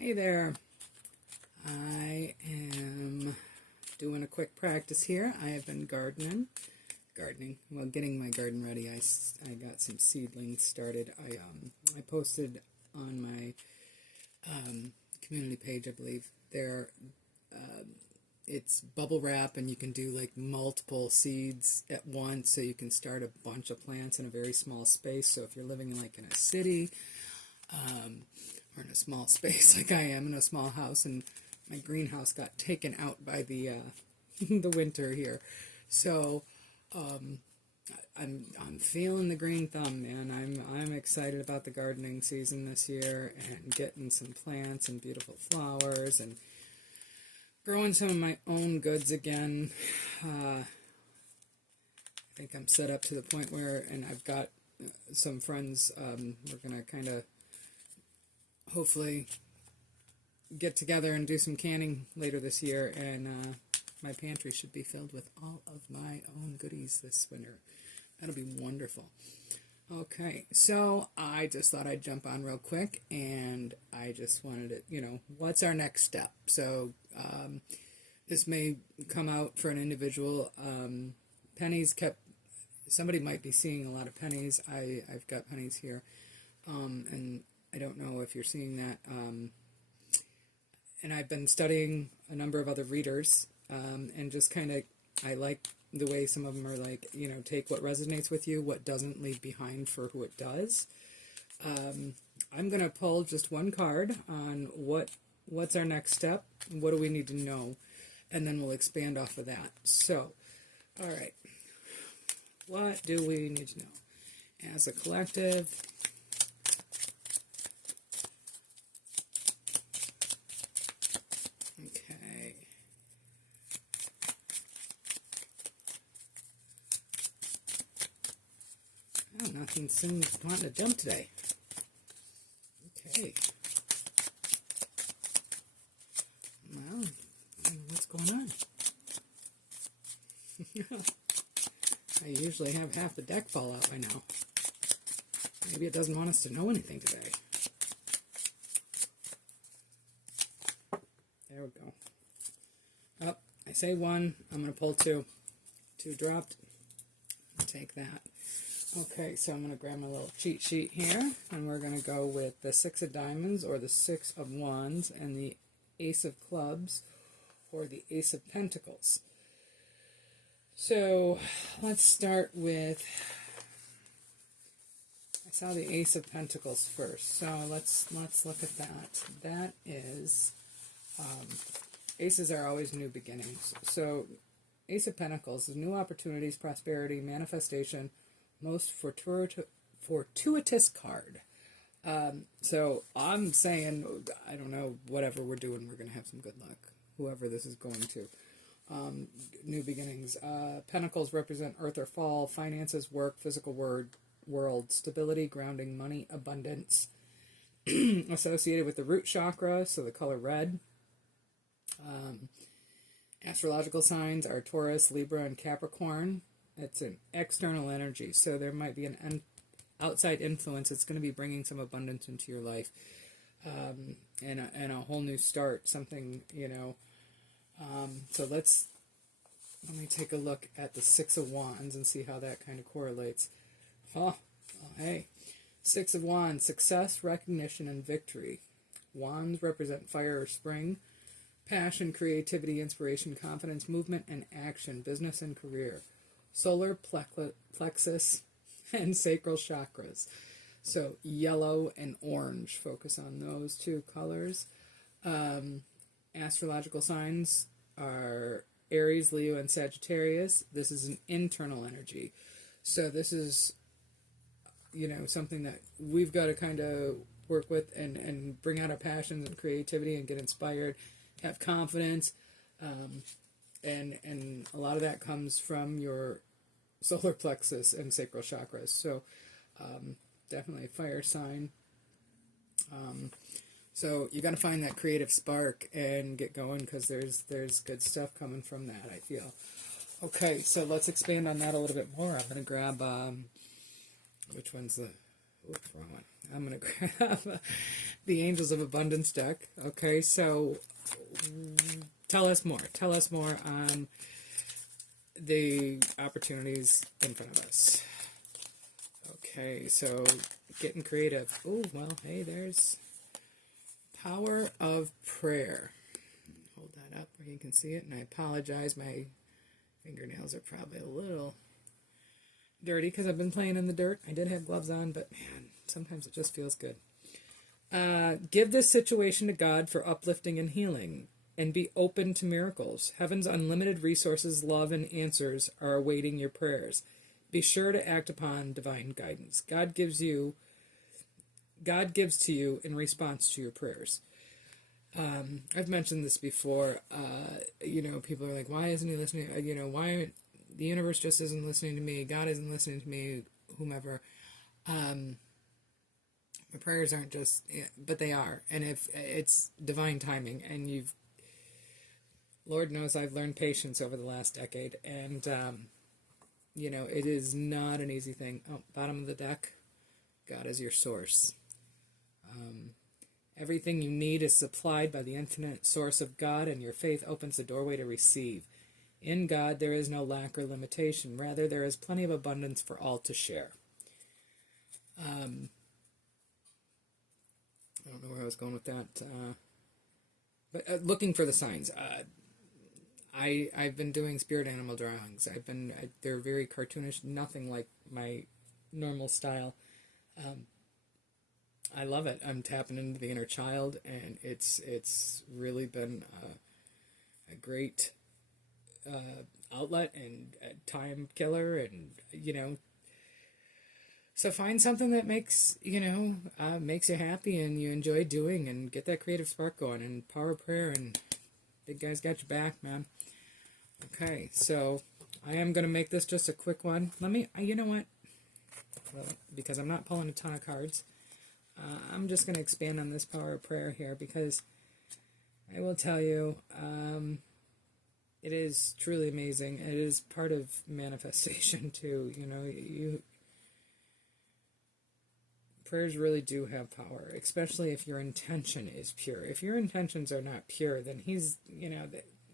Hey there, I am doing a quick practice here. I have been gardening, well, getting my garden ready. I got some seedlings started. I posted on my community page, I believe, there, it's bubble wrap and you can do like multiple seeds at once, so you can start a bunch of plants in a very small space. So if you're living like in a city, or in a small space like I am in a small house, and my greenhouse got taken out by the the winter here, so I'm feeling the green thumb, man. I'm excited about the gardening season this year and getting some plants and beautiful flowers and growing some of my own goods again. I think I'm set up to the point where, and I've got some friends. We're gonna kind of hopefully get together and do some canning later this year, and my pantry should be filled with all of my own goodies this winter. That'll be wonderful. Okay, so I just thought I'd jump on real quick, and I just wanted to, what's our next step? So this may come out for an individual. Pennies somebody might be seeing a lot of pennies. I've got pennies here, and I don't know if you're seeing that. And I've been studying a number of other readers, and just kind of, I like the way some of them are like, take what resonates with you, what doesn't, leave behind for who it does. I'm going to pull just one card on what's our next step, what do we need to know, and then we'll expand off of that. So, all right, what do we need to know as a collective? Nothing seems wanting to jump today. Okay. Well, what's going on? I usually have half the deck fall out by now. Maybe it doesn't want us to know anything today. There we go. Oh, I say one. I'm going to pull two. Two dropped. I'll take that. Okay, so I'm going to grab my little cheat sheet here, and we're going to go with the Six of Diamonds, or the Six of Wands, and the Ace of Clubs, or the Ace of Pentacles. So let's start with, I saw the Ace of Pentacles first, so let's look at that. That is, aces are always new beginnings. So Ace of Pentacles is new opportunities, prosperity, manifestation, most fortuitous card. So I'm saying, I don't know, whatever we're doing, we're going to have some good luck, whoever this is going to. New beginnings. Pentacles represent earth or fall, finances, work, physical world, stability, grounding, money, abundance. Associated with the root chakra, so the color red. Astrological signs are Taurus, Libra, and Capricorn. It's an external energy, so there might be an outside influence. It's going to be bringing some abundance into your life, and a whole new start, something, so let me take a look at the Six of Wands and see how that kind of correlates. Hey, Six of Wands, success, recognition, and victory. Wands represent fire or spring, passion, creativity, inspiration, confidence, movement, and action, business and career. Solar plexus and sacral chakras. So yellow and orange, focus on those two colors. Astrological signs are Aries, Leo, and Sagittarius. This is an internal energy. So this is, something that we've got to kind of work with and bring out our passions and creativity and get inspired, have confidence. And a lot of that comes from your solar plexus and sacral chakras. So definitely a fire sign. So you got to find that creative spark and get going, because there's good stuff coming from that, I feel. Okay, so let's expand on that a little bit more. I'm going to grab, which one's the Oops, wrong one. I'm going to grab the Angels of Abundance deck. Okay, so tell us more. Tell us more on the opportunities in front of us. Okay, so getting creative. Oh, well, hey, there's Power of Prayer. Hold that up where you can see it, and I apologize. My fingernails are probably a little dirty because I've been playing in the dirt. I did have gloves on, but man, sometimes it just feels good. Give this situation to God for uplifting and healing, and be open to miracles. Heaven's unlimited resources, love, and answers are awaiting your prayers. Be sure to act upon divine guidance. God gives to you in response to your prayers. I've mentioned this before. People are like, why isn't he listening? Why the universe just isn't listening to me? God isn't listening to me, whomever. My prayers aren't just, but they are. And if it's divine timing, and Lord knows I've learned patience over the last decade. And, it is not an easy thing. Oh, bottom of the deck, God is your source. Everything you need is supplied by the infinite source of God, and your faith opens the doorway to receive. In God, there is no lack or limitation. Rather, there is plenty of abundance for all to share. I don't know where I was going with that. But looking for the signs. I've been doing spirit animal drawings. They're very cartoonish, nothing like my normal style. I love it. I'm tapping into the inner child, and it's really been a great outlet and a time killer, and so find something that makes you happy and you enjoy doing, and get that creative spark going. And Power of Prayer, and big guy's got your back, man. Okay, so I am going to make this just a quick one. You know what? Well, because I'm not pulling a ton of cards, I'm just going to expand on this Power of Prayer here, because I will tell you, it is truly amazing. It is part of manifestation too. Prayers really do have power, especially if your intention is pure. If your intentions are not pure, then he's,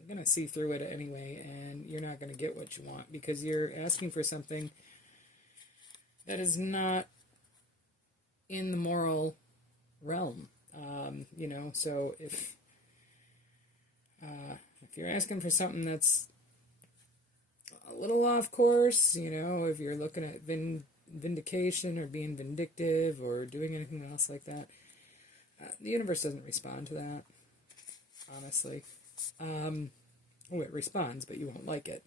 going to see through it anyway, and you're not going to get what you want, because you're asking for something that is not in the moral realm. So if you're asking for something that's a little off course, if you're looking at vindication or being vindictive or doing anything else like that, the universe doesn't respond to that, honestly. It responds, but you won't like it.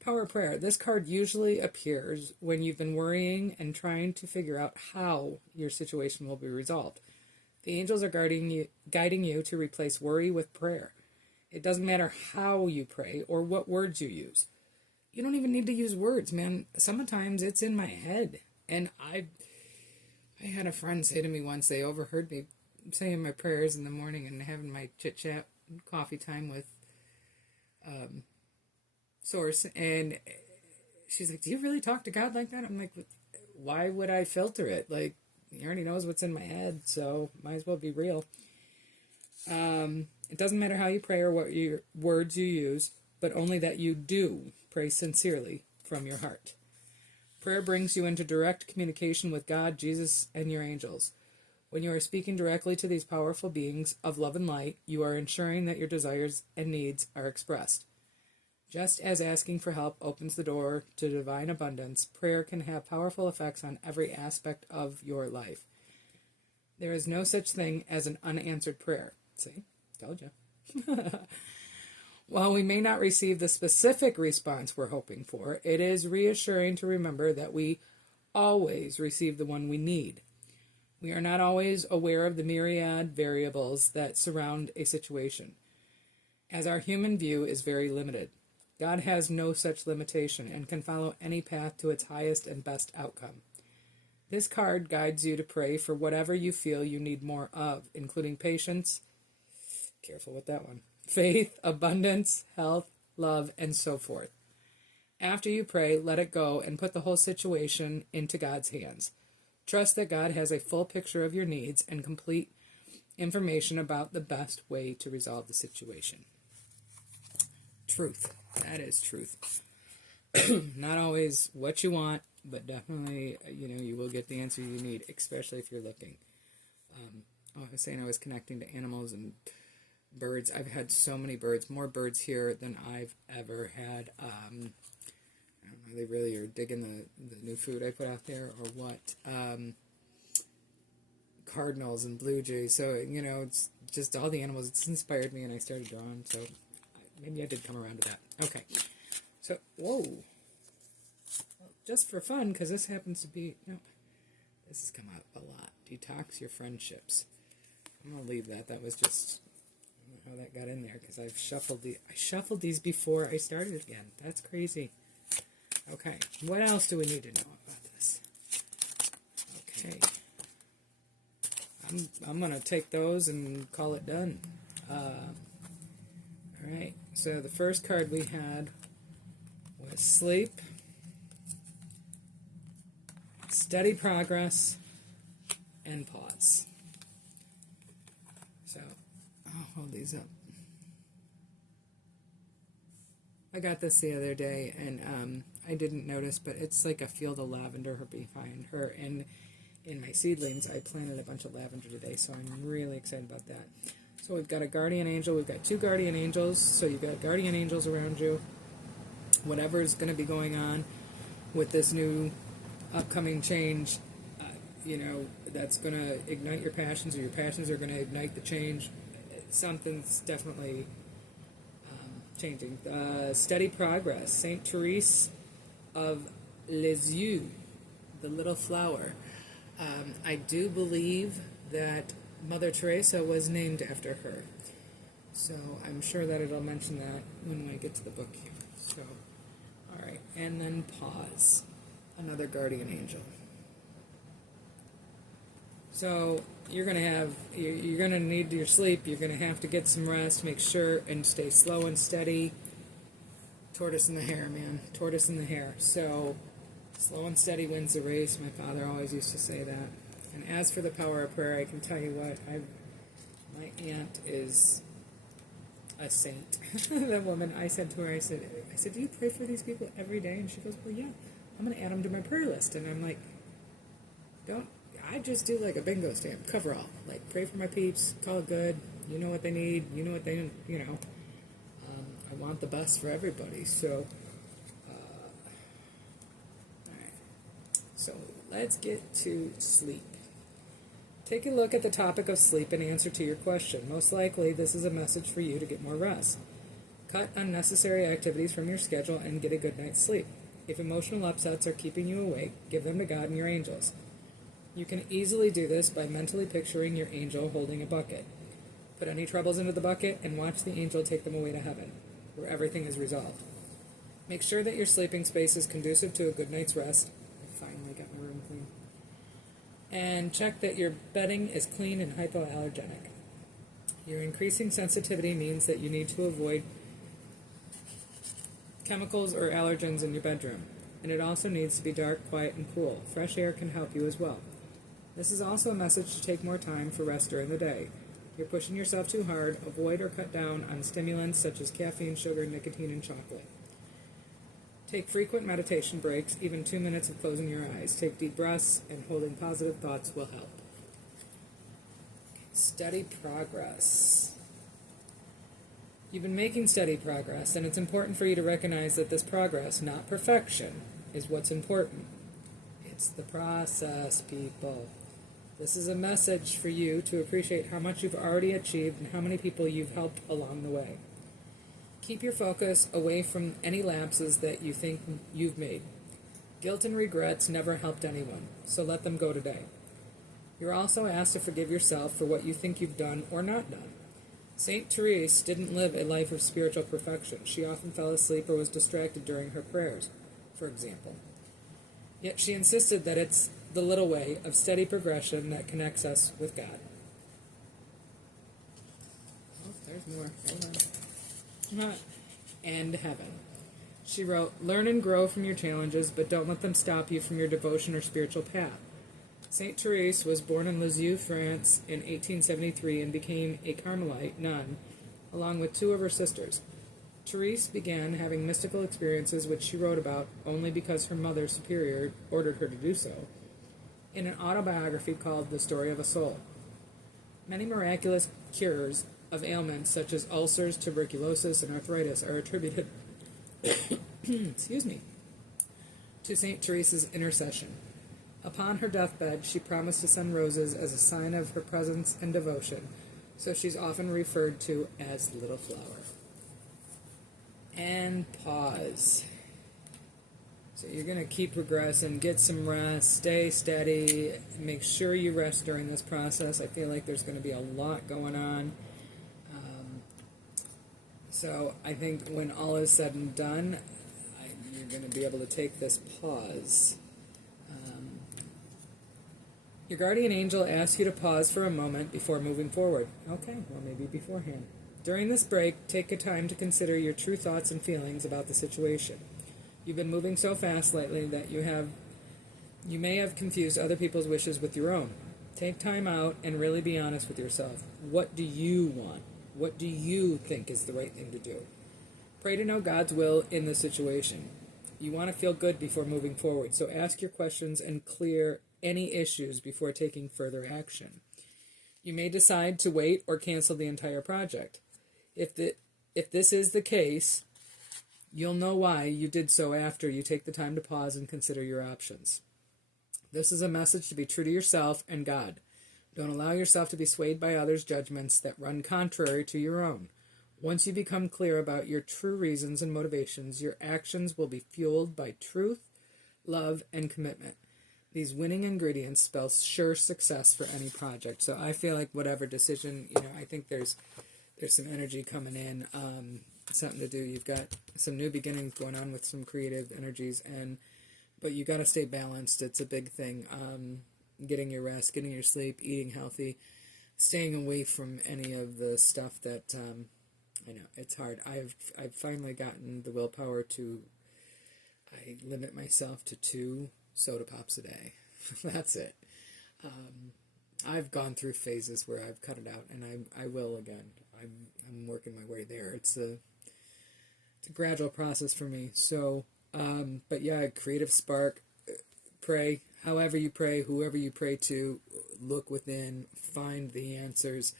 Power of Prayer. This card usually appears when you've been worrying and trying to figure out how your situation will be resolved. The angels are guiding you to replace worry with prayer. It doesn't matter how you pray or what words you use. You don't even need to use words, man. Sometimes it's in my head. And I had a friend say to me once, they overheard me saying my prayers in the morning and having my chit-chat coffee time with Source, and she's like, do you really talk to God like that? I'm like, why would I filter it? Like, he already knows what's in my head, so might as well be real. It doesn't matter how you pray or what words you use, but only that you do pray sincerely from your heart. Prayer brings you into direct communication with God, Jesus, and your angels. When you are speaking directly to these powerful beings of love and light, you are ensuring that your desires and needs are expressed. Just as asking for help opens the door to divine abundance, prayer can have powerful effects on every aspect of your life. There is no such thing as an unanswered prayer. See? Told you. While we may not receive the specific response we're hoping for, it is reassuring to remember that we always receive the one we need. We are not always aware of the myriad variables that surround a situation, as our human view is very limited. God has no such limitation and can follow any path to its highest and best outcome. This card guides you to pray for whatever you feel you need more of, including patience, careful with that one, faith, abundance, health, love, and so forth. After you pray, let it go and put the whole situation into God's hands. Trust that God has a full picture of your needs and complete information about the best way to resolve the situation. Truth. That is truth. Not always what you want, but definitely, you will get the answer you need, especially if you're looking. I was saying I was connecting to animals and birds. I've had so many birds, more birds here than I've ever had. I don't know, they really are digging the new food I put out there or what. Cardinals and blue jays. So, it's just all the animals. It's inspired me and I started drawing. So maybe I did come around to that. Okay. So, whoa. Well, just for fun, because this happens to be, this has come out a lot. Detox your friendships. I'm going to leave that. That was just, I don't know how that got in there, because I shuffled these before I started again. That's crazy. Okay. What else do we need to know about this? Okay. I'm going to take those and call it done. Alright, so the first card we had was sleep, steady progress, and pause. So, I'll hold these up. I got this the other day, and I didn't notice, but it's like a field of lavender behind her, and in my seedlings, I planted a bunch of lavender today, so I'm really excited about that. So we've got a guardian angel. We've got 2 guardian angels. So you've got guardian angels around you. Whatever is going to be going on with this new upcoming change, that's going to ignite your passions, or your passions are going to ignite the change. Something's definitely changing. Steady progress. Saint Therese of Lisieux, the little flower. I do believe that Mother Teresa was named after her. So I'm sure that it'll mention that when we get to the book here. So, alright, and then pause. Another guardian angel. So you're gonna need your sleep, you're gonna have to get some rest, make sure and stay slow and steady. Tortoise in the hare, man. Tortoise in the hare. So slow and steady wins the race. My father always used to say that. And as for the power of prayer, I can tell you what, my aunt is a saint. That woman, I said to her, I said, do you pray for these people every day? And she goes, well, yeah, I'm going to add them to my prayer list. And I'm like, I just do like a bingo stamp, cover all. Like, pray for my peeps, call it good, you know what they need, you know what they, I want the best for everybody, so, alright. So, let's get to sleep. Take a look at the topic of sleep and answer to your question. Most likely, this is a message for you to get more rest. Cut unnecessary activities from your schedule and get a good night's sleep. If emotional upsets are keeping you awake, give them to God and your angels. You can easily do this by mentally picturing your angel holding a bucket. Put any troubles into the bucket and watch the angel take them away to heaven, where everything is resolved. Make sure that your sleeping space is conducive to a good night's rest. I finally got my room clean. And check that your bedding is clean and hypoallergenic. Your increasing sensitivity means that you need to avoid chemicals or allergens in your bedroom. And it also needs to be dark, quiet, and cool. Fresh air can help you as well. This is also a message to take more time for rest during the day. If you're pushing yourself too hard, avoid or cut down on stimulants such as caffeine, sugar, nicotine, and chocolate. Take frequent meditation breaks, even 2 minutes of closing your eyes. Take deep breaths, and holding positive thoughts will help. Steady progress. You've been making steady progress, and it's important for you to recognize that this progress, not perfection, is what's important. It's the process, people. This is a message for you to appreciate how much you've already achieved and how many people you've helped along the way. Keep your focus away from any lapses that you think you've made. Guilt and regrets never helped anyone, so let them go today. You're also asked to forgive yourself for what you think you've done or not done. Saint Therese didn't live a life of spiritual perfection. She often fell asleep or was distracted during her prayers, for example. Yet she insisted that it's the little way of steady progression that connects us with God. Oh, there's more. Hold on. And heaven. She wrote, learn and grow from your challenges, but don't let them stop you from your devotion or spiritual path. Saint Therese was born in Lisieux, France in 1873 and became a Carmelite nun along with two of her sisters. Therese began having mystical experiences which she wrote about only because her mother superior ordered her to do so in an autobiography called The Story of a Soul. Many miraculous cures of ailments such as ulcers, tuberculosis, and arthritis are attributed excuse me, to St. Teresa's intercession. Upon her deathbed, she promised to send roses as a sign of her presence and devotion, so she's often referred to as Little Flower. And pause. So you're going to keep progressing, get some rest, stay steady, make sure you rest during this process. I feel like there's going to be a lot going on. So I think when all is said and done, you're going to be able to take this pause. Your guardian angel asks you to pause for a moment before moving forward. Okay, well maybe beforehand. During this break, take a time to consider your true thoughts and feelings about the situation. You've been moving so fast lately that you may have confused other people's wishes with your own. Take time out and really be honest with yourself. What do you want? What do you think is the right thing to do? Pray to know God's will in the situation. You want to feel good before moving forward, so ask your questions and clear any issues before taking further action. You may decide to wait or cancel the entire project. If this is the case, you'll know why you did so after you take the time to pause and consider your options. This is a message to be true to yourself and God. Don't allow yourself to be swayed by others' judgments that run contrary to your own. Once you become clear about your true reasons and motivations, your actions will be fueled by truth, love, and commitment. These winning ingredients spell sure success for any project. So I feel like whatever decision, I think there's some energy coming in, something to do. You've got some new beginnings going on with some creative energies, but you got to stay balanced. It's a big thing. Getting your rest, getting your sleep, eating healthy, staying away from any of the stuff that I know it's hard. I've finally gotten the willpower to. I limit myself to 2 soda pops a day. That's it. I've gone through phases where I've cut it out, and I will again. I'm working my way there. It's a gradual process for me. So, but yeah, creative spark. Pray, however you pray, whoever you pray to, look within, find the answers.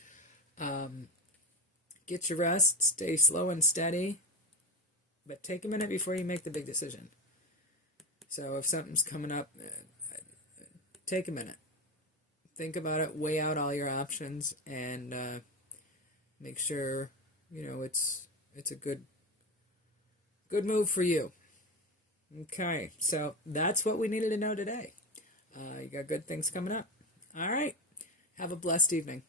Get your rest. Stay slow and steady, but take a minute before you make the big decision. So if something's coming up, take a minute. Think about it, weigh out all your options, and make sure, it's a good move for you. Okay, so that's what we needed to know today. You got good things coming up. All right, have a blessed evening.